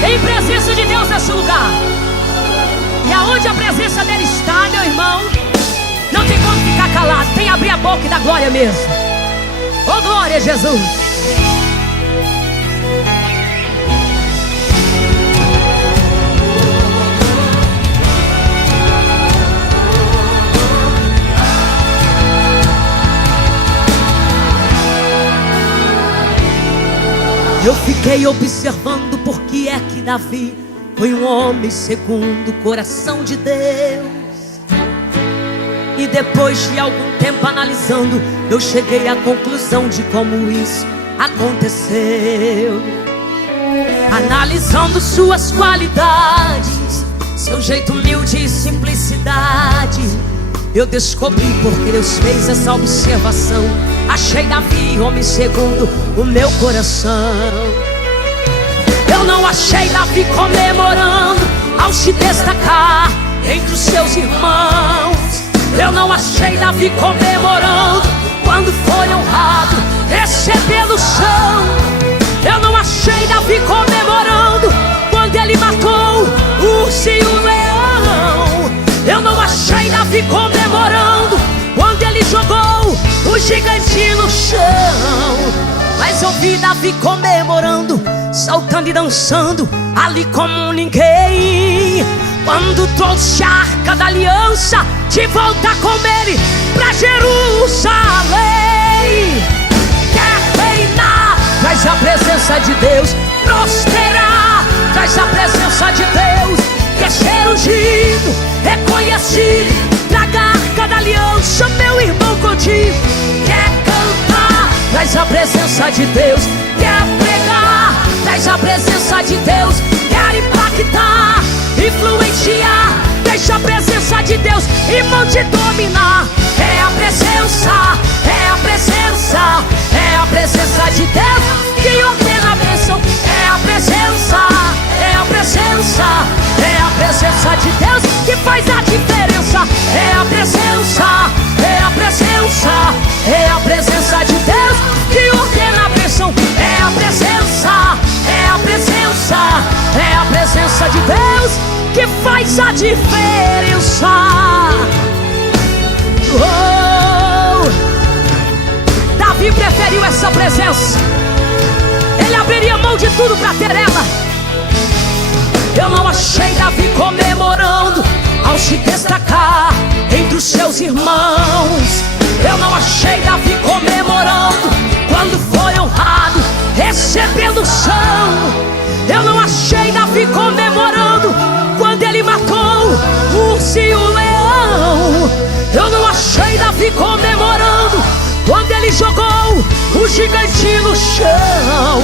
Tem presença de Deus nesse lugar. E aonde a presença dele está, meu irmão, não tem como ficar calado. Tem que abrir a boca e dar glória mesmo. Oh, glória a Jesus. Eu fiquei observando por que é que Davi foi um homem segundo o coração de Deus. E depois de algum tempo analisando, eu cheguei à conclusão de como isso aconteceu. Analisando suas qualidades, seu jeito humilde e simplicidade, eu descobri porque Deus fez essa observação. Achei Davi homem segundo o meu coração. Eu não achei Davi comemorando ao se destacar entre os seus irmãos. Eu não achei Davi comemorando quando foi honrado, recebendo o chão. Eu não achei Davi comemorando quando ele matou o urso e o leão. Eu não achei Davi comemorando quando ele jogou o gigante no chão. Mas eu vi Davi comemorando, saltando e dançando ali como ninguém, quando trouxe a arca da aliança de volta com ele pra Jerusalém. Quer reinar, traz a presença de Deus. Prosperar, traz a presença de Deus. Quer ser ungido, reconhecido, traga a arca da aliança, meu irmão, contigo. Quer cantar, traz a presença de Deus. Quer pregar, traz a presença de Deus. Quer impactar, influenciar, deixa a presença de Deus e mão te dominar. É a presença, é a presença, é a presença de Deus que ordena a bênção. É a presença, é a presença, é a presença de Deus que faz a diferença. É a presença, é a presença, é a presença de Deus que ordena a bênção. É a presença, é a presença, é a presença de Deus que faz a diferença. Oh! Davi preferiu essa presença. Ele abriria mão de tudo para ter ela. Eu não achei Davi comemorando ao se destacar entre os seus irmãos. Eu não achei Davi comemorando quando foi honrado, recebendo o chão. Eu não achei Davi comemorando quando ele matou o urso e o leão. Eu não achei Davi comemorando quando ele jogou o gigante no chão.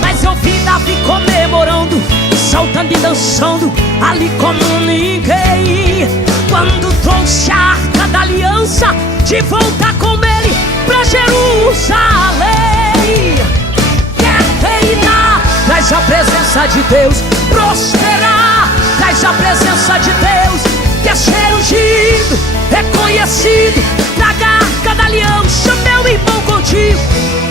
Mas eu vi Davi comemorando, saltando e dançando ali como ninguém, quando trouxe a arca da aliança de volta com ele pra Jerusalém. Quer reinar, traz a presença de Deus. Prosperar, traz a presença de Deus. Quer ser ungido, reconhecido, traga a arca da aliança, meu irmão, contigo.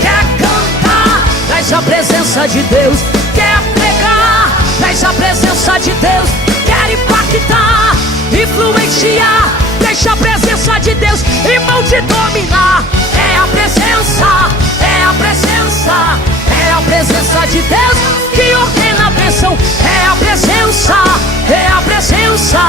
Quer cantar, traz a presença de Deus. Quer pregar, traz a presença de Deus. Quer impactar, influenciar, deixa a presença de Deus e mão te dominar. É a presença, é a presença, é a presença de Deus que ordena a bênção. É a presença, é a presença,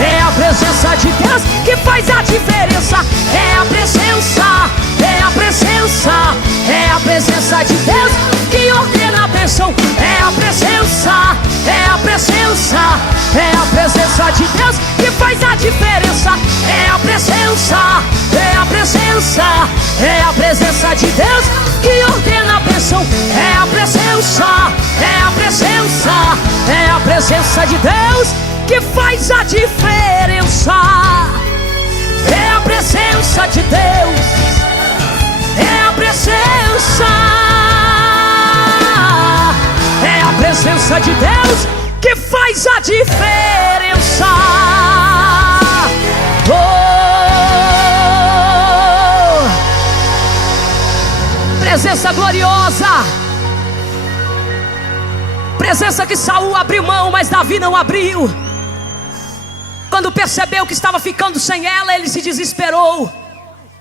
é a presença de Deus que faz a diferença. É a presença, é a presença, é a presença de Deus que ordena a bênção. É a presença, é a presença, é a presença de Deus que faz a diferença. É a presença, é a presença, é a presença de Deus que ordena a bênção. É a presença, é a presença, é a presença de Deus que faz a diferença. É a presença de Deus, é a presença, é a presença de Deus que faz a diferença. Oh! Presença gloriosa. Presença que Saul abriu mão, mas Davi não abriu. Quando percebeu que estava ficando sem ela, ele se desesperou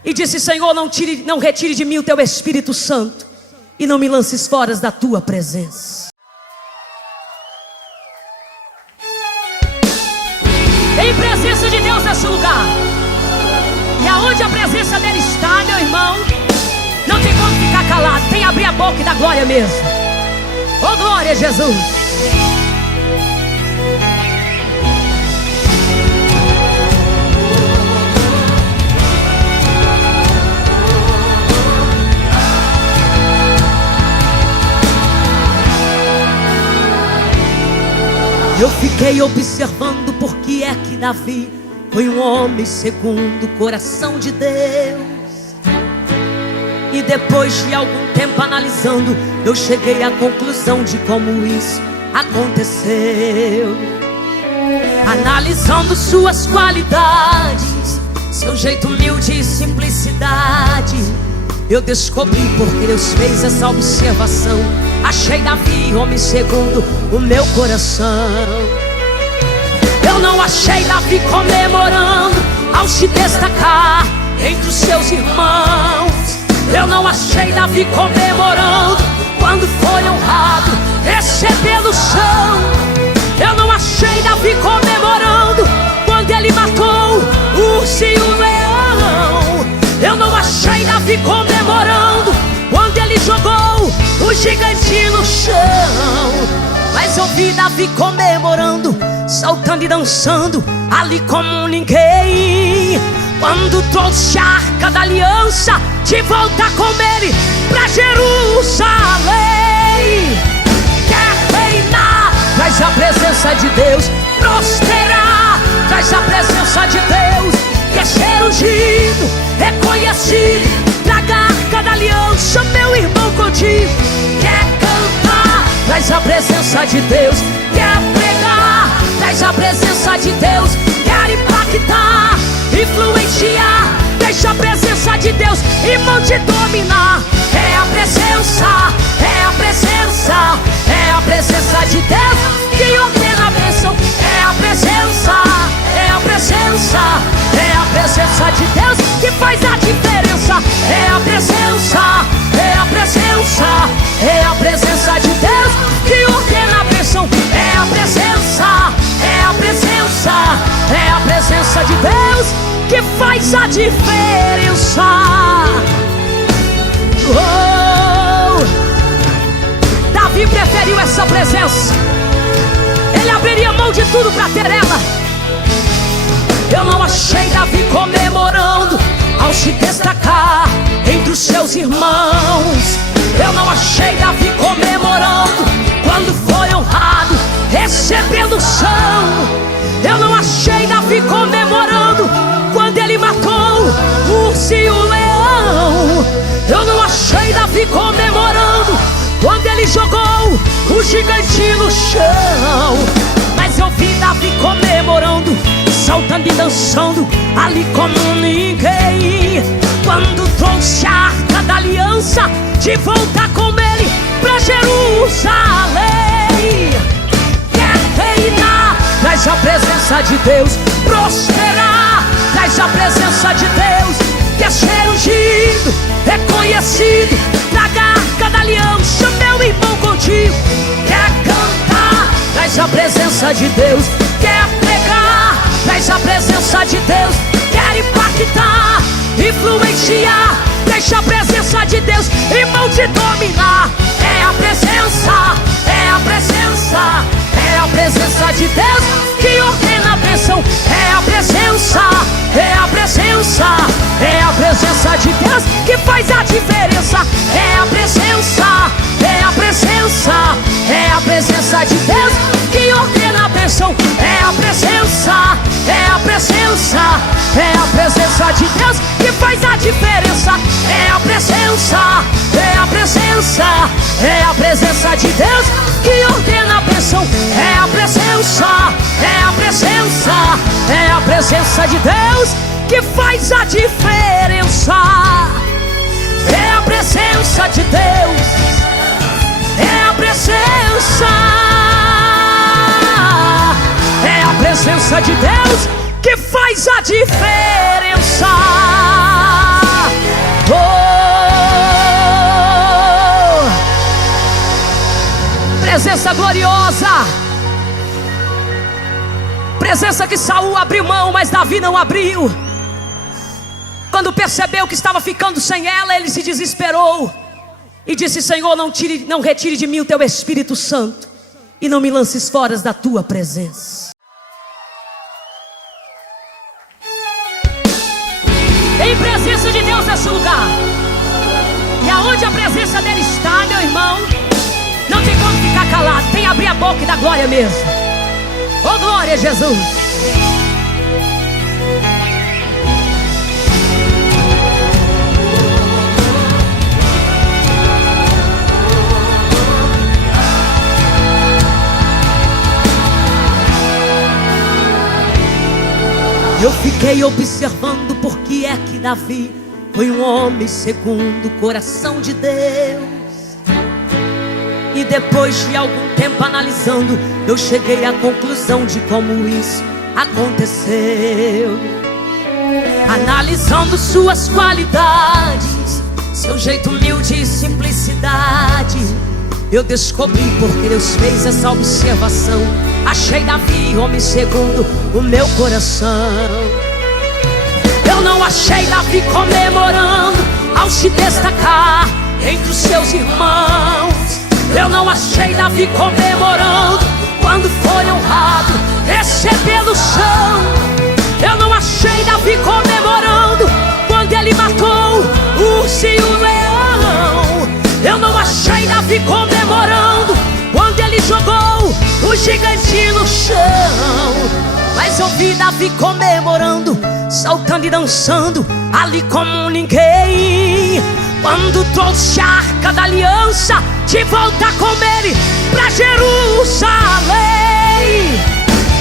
e disse: Senhor, não retire de mim o teu Espírito Santo e não me lances fora da tua presença. Tem presença de Deus nesse lugar. E aonde a presença dele está, meu irmão, não tem como ficar calado. Tem que abrir a boca e dar glória mesmo. Oh, glória a Jesus. Eu fiquei observando por que é que Davi foi um homem segundo o coração de Deus. E depois de algum tempo analisando, eu cheguei à conclusão de como isso aconteceu. Analisando suas qualidades, seu jeito humilde e simplicidade, eu descobri por que Deus fez essa observação. Achei Davi homem segundo o meu coração. Eu não achei Davi comemorando ao se destacar entre os seus irmãos. Eu não achei Davi comemorando quando foi honrado, recebendo chão. Eu não achei Davi comemorando quando ele matou o urso e o leão. Eu não achei Davi comemorando quando ele jogou o gigante no chão. Mas eu vi Davi comemorando, saltando e dançando ali como ninguém, quando trouxe a arca da aliança de volta com ele pra Jerusalém. Quer reinar, traz a presença de Deus. Prosperar, traz a presença de Deus. Quer ser ungido, reconhecido, traga a arca da aliança, meu irmão, contigo. Quer cantar, traz a presença de Deus. Quer pregar, traz a presença de Deus. Quer impactar, influenciar, deixa a presença de Deus e mão de dominar. É a presença, é a presença, é a presença de Deus que ordena a bênção. É a presença, é a presença, é a presença de Deus que faz a diferença. É a presença, é a presença, é a presença de Deus que ordena a bênção. É a presença, é a presença, é a presença de Deus que faz a diferença. Oh! Davi preferiu essa presença. Ele abriria mão de tudo para ter ela. Eu não achei Davi comemorando ao se destacar entre os seus irmãos. Eu não achei Davi comemorando quando foi honrado, recebendo chão. Eu não achei Davi comemorando quando ele matou o urso e o leão. Eu não achei Davi comemorando quando ele jogou o gigante no chão. Mas eu vi Davi comemorando, saltando e dançando ali como ninguém, quando trouxe a arca da aliança de volta com ele pra Jerusalém. Quer reinar, traz a presença de Deus. Prosperar, traz a presença de Deus. Quer ser ungido, reconhecido, traga a arca da aliança, meu irmão, contigo. Quer cantar, traz a presença de Deus. Quer pregar, traz a presença de Deus. Quer impactar, influenciar, deixa a presença de Deus e mão de dominar. É a presença, é a presença, é a presença de Deus que ordena a bênção. É a presença, é a presença, é a presença de Deus que faz a diferença. É a presença, é a presença, é a presença de Deus que ordena a bênção. É a presença, é a presença, é a presença de Deus que faz a diferença. É a presença, é a presença, é a presença de Deus que ordena a bênção. É a presença, é a presença, é a presença de Deus que faz a diferença. É a presença de Deus, é a presença. diferença. Oh, presença gloriosa, presença que Saul abriu mão, mas Davi não abriu. Quando percebeu que estava ficando sem ela, ele se desesperou e disse: Senhor, não retire de mim o teu Espírito Santo e não me lances fora da tua presença. Em presença de Deus nesse lugar, e aonde a presença dele está, meu irmão, não tem como ficar calado, tem que abrir a boca e dar glória mesmo. Oh, glória a Jesus. Eu fiquei observando por que é que Davi foi um homem segundo o coração de Deus. E depois de algum tempo analisando, eu cheguei à conclusão de como isso aconteceu. Analisando suas qualidades, seu jeito humilde e simplicidade, eu descobri porque Deus fez essa observação. Achei Davi homem segundo o meu coração. Eu não achei Davi comemorando ao se destacar entre os seus irmãos. Eu não achei Davi comemorando quando foi honrado, recebendo o chão. Eu não achei Davi comemorando quando ele matou o urso e o leão. Eu não achei Davi comemorando quando ele jogou o gigante no chão. Mas eu vi Davi comemorando, saltando e dançando ali como ninguém, quando trouxe a arca da aliança de volta com ele pra Jerusalém.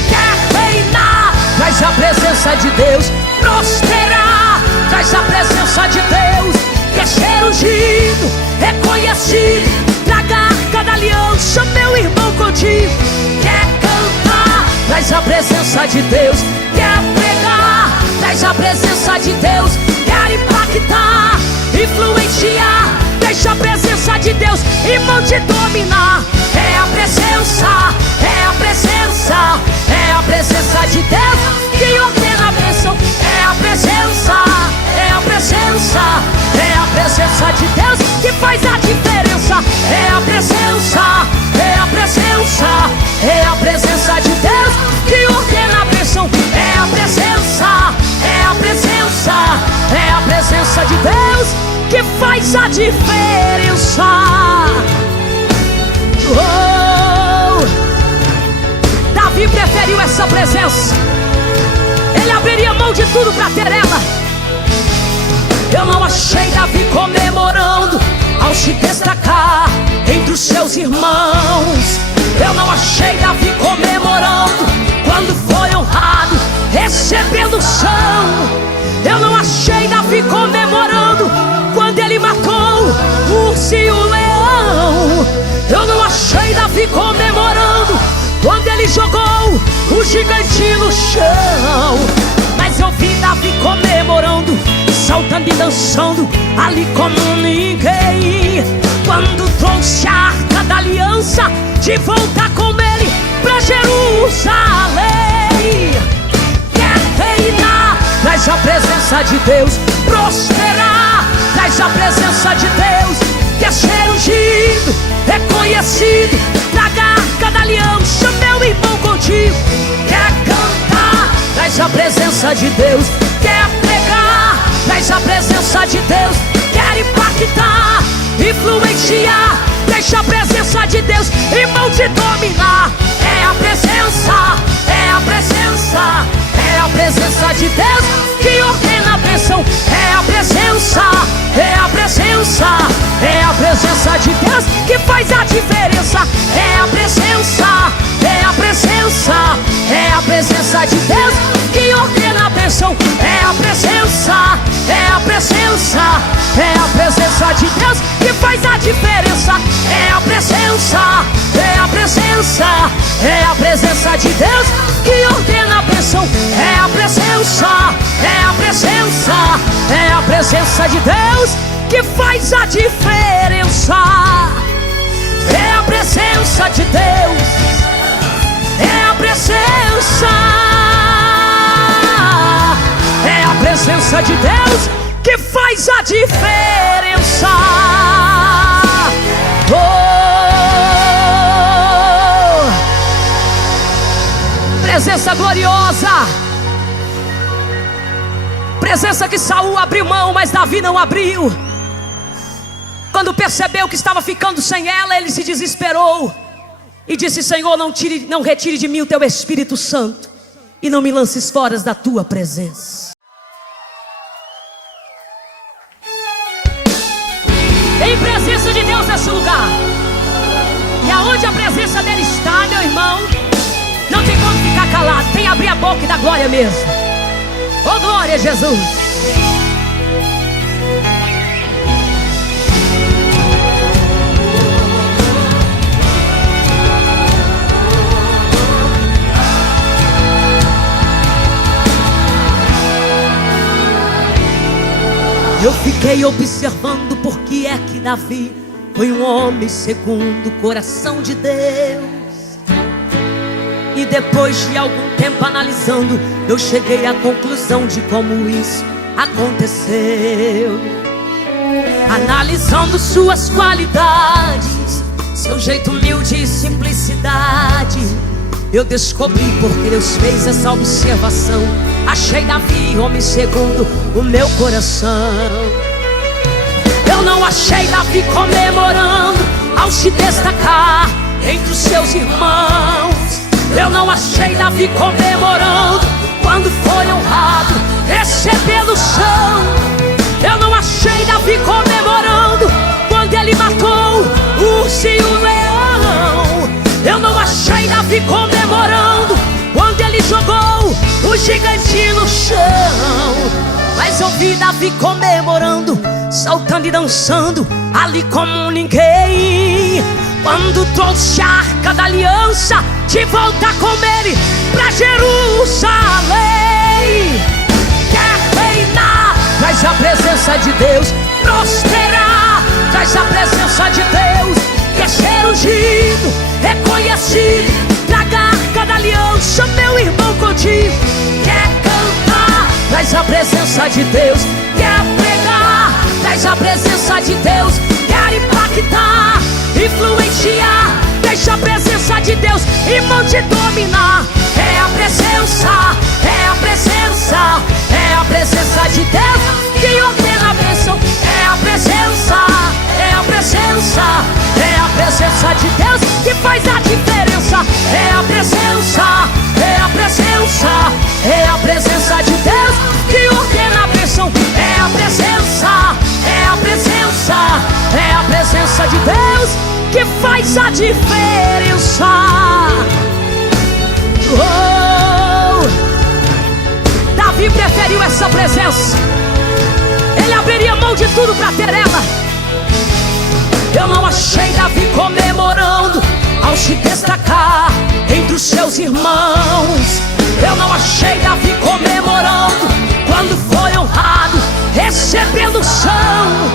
Quer reinar, traz a presença de Deus. Prosperar, traz a presença de Deus. Quer ser ungido, reconhecido, traga a arca da aliança, meu irmão, contigo. Quer cantar, traz a presença de Deus. Quer pregar, traz a presença de Deus. Quer impactar, influenciar, deixa a presença de Deus e mão te dominar. É a presença, é a presença, é a presença de Deus que ordena a bênção. É a presença, é a presença, é a presença de Deus que faz a diferença. É a presença, é a presença, é a presença de Deus que ordena a bênção. É a presença, é a presença, é a presença de Deus que faz a diferença. Oh! Davi preferiu essa presença. Ele abriria mão de tudo para ter ela. Eu não achei Davi comemorando ao se destacar entre os seus irmãos. Eu não achei Davi comemorando quando foi honrado, recebendo o chão. Eu não achei Davi comemorando quando ele matou o urso e o leão. Eu não achei Davi comemorando quando ele jogou o gigante no chão. Mas eu vi Davi comemorando, saltando e dançando ali como ninguém, quando trouxe a arca da aliança de volta com ele pra Jerusalém. Quer reinar, traz a presença de Deus. Prosperar, traz a presença de Deus. Quer ser ungido, reconhecido, traga a arca da aliança, meu irmão, contigo. Quer cantar, traz a presença de Deus. Quer pregar, traz a presença de Deus. Quer impactar, influenciar, deixa a presença de Deus e mão te dominar. É a presença, é a presença, é a presença de Deus que ordena a bênção. É a presença, é a presença, é a presença de Deus que faz a diferença. É a presença, é a presença, é a presença de Deus que ordena a bênção. É a presença, é a presença, é a presença de Deus que faz a diferença. É a presença, é a presença, é a presença de Deus que ordena a bênção. É a presença, é a presença, é a presença de Deus que faz a diferença. É a presença de Deus, é a presença, é a presença de Deus que faz a diferença. Presença gloriosa, presença que Saul abriu mão, mas Davi não abriu. Quando percebeu que estava ficando sem ela, ele se desesperou e disse: Senhor, não retire de mim o teu Espírito Santo e não me lances fora da tua presença. Tem presença de Deus nesse lugar, e aonde a presença dele está, meu irmão, não tem como ficar calado, tem que abrir a boca e dar glória mesmo. Oh, glória a Jesus. Eu fiquei observando por que é que Davi foi um homem segundo o coração de Deus. E depois de algum tempo analisando, eu cheguei à conclusão de como isso aconteceu. Analisando suas qualidades, seu jeito humilde e simplicidade, eu descobri porque Deus fez essa observação. Achei Davi homem segundo o meu coração. Eu não achei Davi comemorando ao se destacar entre os seus irmãos. Eu não achei Davi comemorando quando foi honrado, recebendo o chão. Eu não achei Davi comemorando quando ele matou o urso e o leão. Eu não achei Davi comemorando quando ele jogou o gigante no chão. Mas eu vi Davi comemorando, saltando e dançando ali como ninguém, quando trouxe a arca da aliança de volta com ele pra Jerusalém. Quer reinar, traz a presença de Deus. Prosperar, traz a presença de Deus. Quer ser ungido, reconhecido, traga a arca da aliança, meu irmão, contigo. Quer cantar, traz a presença de Deus. Quer pregar, traz a presença de Deus. Quer impactar, influenciar, deixa a presença de Deus e mão te dominar. É a presença, é a presença, é a presença de Deus que ordena a bênção. É a presença, é a presença, é a presença de Deus que faz a diferença. É a presença, é a presença, é a presença de Deus que ordena a bênção. É a presença, é a presença, é a presença de Deus que faz a diferença. Davi preferiu essa presença. Ele abriria mão de tudo para ter ela. Eu não achei Davi comemorando ao se destacar entre os seus irmãos. Eu não achei Davi comemorando quando foi honrado, recebendo o chão.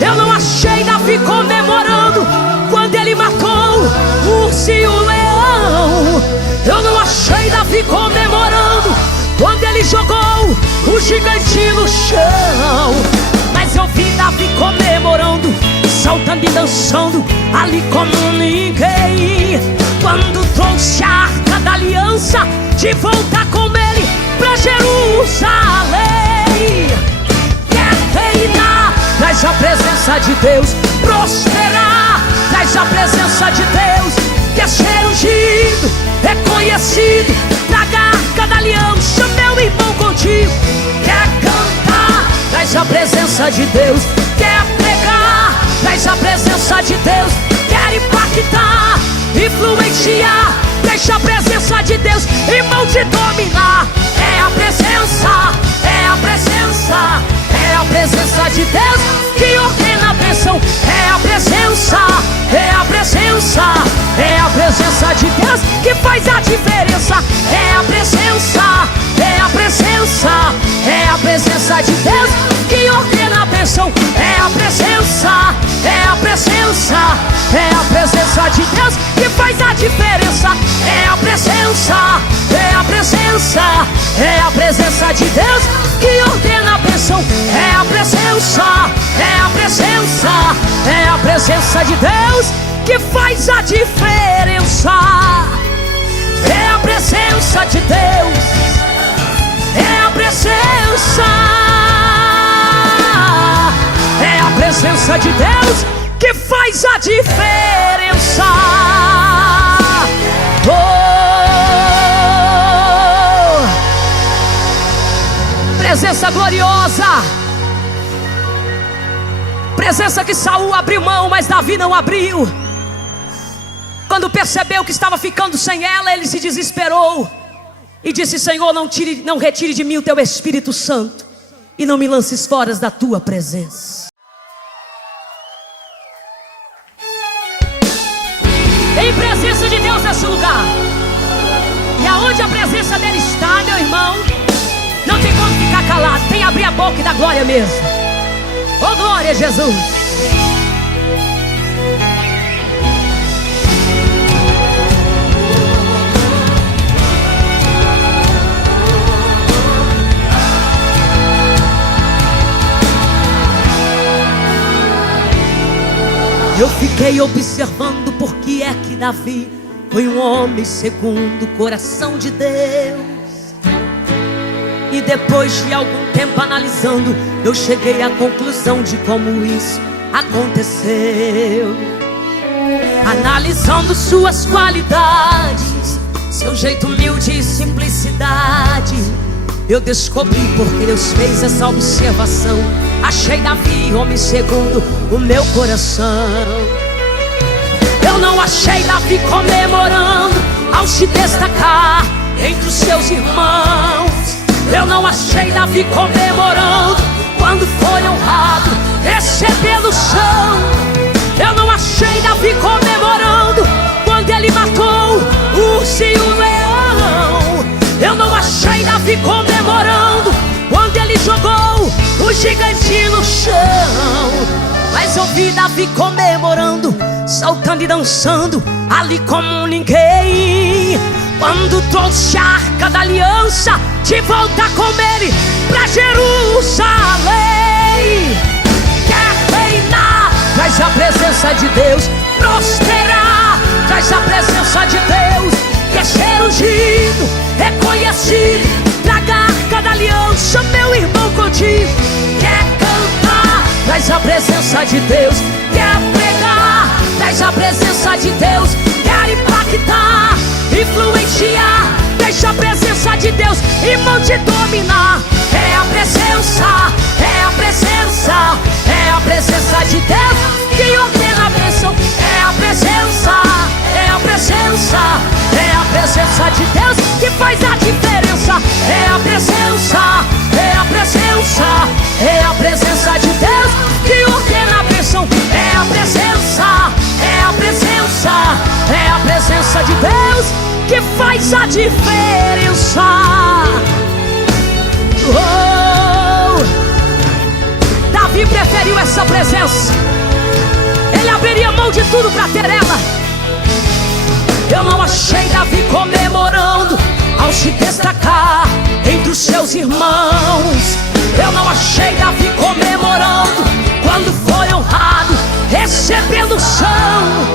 Eu não achei Davi comemorando quando ele matou o urso e o leão. Eu não achei Davi comemorando quando ele jogou o gigante no chão. Mas eu vi Davi comemorando, saltando e dançando ali como ninguém, quando trouxe a arca da aliança de volta com ele pra Jerusalém. Quer reinar, traz a presença de Deus. Prosperar, traz a presença de Deus. Quer ser ungido, reconhecido, traga a arca da aliança, meu irmão, contigo. Quer cantar, traz a presença de Deus. Quer pregar, traz a presença de Deus. Quer impactar, influenciar, deixa a presença de Deus e mão te dominar. É a presença, é a presença, é a presença de Deus que ordena a bênção. É a presença, é a presença, é a presença de Deus que faz a diferença. É a presença, presença de Deus que ordena a bênção. É a presença, é a presença, é a presença de Deus que faz a diferença. É a presença de Deus, é a presença, é a presença de Deus que faz a diferença. Presença gloriosa, presença que Saul abriu mão, mas Davi não abriu. Quando percebeu que estava ficando sem ela, ele se desesperou e disse: Senhor, não retire de mim o teu Espírito Santo e não me lances fora da tua presença. Tem presença de Deus nesse lugar, e aonde a presença dele está, meu irmão, não tem como ficar calado, tem que abrir a boca e dar glória mesmo. Oh, glória a Jesus. Eu fiquei observando por que é que Davi foi um homem segundo o coração de Deus. E depois de algum tempo analisando, eu cheguei à conclusão de como isso aconteceu. Analisando suas qualidades, seu jeito humilde e simplicidade, eu descobri porque Deus fez essa observação. Achei Davi homem segundo o meu coração. Eu não achei Davi comemorando ao se destacar entre os seus irmãos. Eu não achei Davi comemorando quando foi honrado, recebendo o chão. Eu não achei Davi comemorando quando ele matou o urso e o leão. Eu não achei Davi comemorando quando ele jogou o gigante no chão. Mas eu vi Davi comemorando, saltando e dançando ali como ninguém, quando trouxe a arca da aliança de volta com ele pra Jerusalém. Quer reinar, traz a presença de Deus. Prosperar, traz a presença de Deus. Quer ser ungido, reconhecido, traga a arca da aliança, meu irmão, contigo. Quer cantar, traz a presença de Deus. Quer pregar, traz a presença de Deus. Quer impactar, influenciar, deixa a presença de Deus e mão te dominar. É a presença, é a presença, é a presença de Deus que ordena a bênção. É a presença, é a presença, é a presença de Deus que faz a diferença. É a presença, é a presença, é a presença de Deus que ordena a bênção. É a presença, é a presença, é a presença de Deus que faz a diferença. Oh! Davi preferiu essa presença. Ele abriria mão de tudo para ter ela. Eu não achei Davi comemorando ao se destacar entre os seus irmãos. Eu não achei Davi comemorando quando foi honrado, recebendo o chão.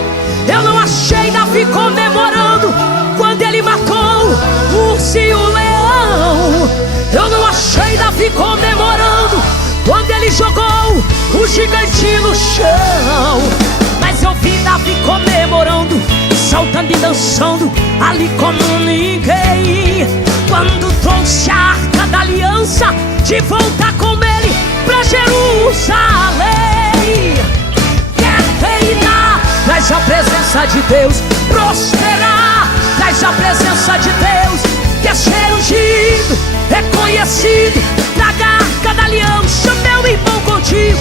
Eu não achei Davi comemorando quando ele matou o urso e o leão. Eu não achei Davi comemorando quando ele jogou o gigante no chão. Mas eu vi Davi comemorando, saltando e dançando ali como ninguém, quando trouxe a arca da aliança de volta com ele pra Jerusalém. Quer reinar, traz a presença de Deus. Prosperar, traz a presença de Deus. Quer ser ungido, reconhecido, traga a arca da aliança, meu irmão, contigo.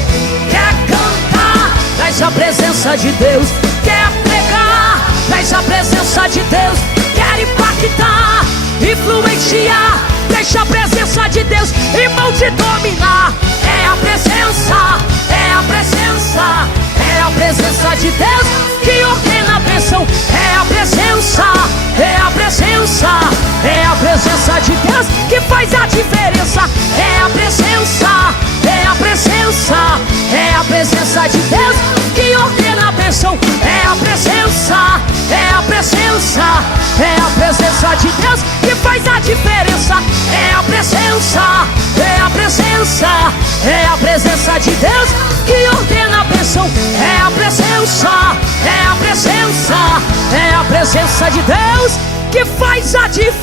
Quer cantar, traz a presença de Deus. Quer pregar, traz a presença de Deus. Quer impactar, influenciar, deixa a presença de Deus e mão te dominar. É a presença, é a presença, é a presença de Deus que ordena a bênção. É a presença, é a presença, é a presença de Deus que faz a diferença. presença, é a presença, é a presença de Deus que ordena a bênção. É a presença, é a presença, é a presença de Deus que faz a diferença.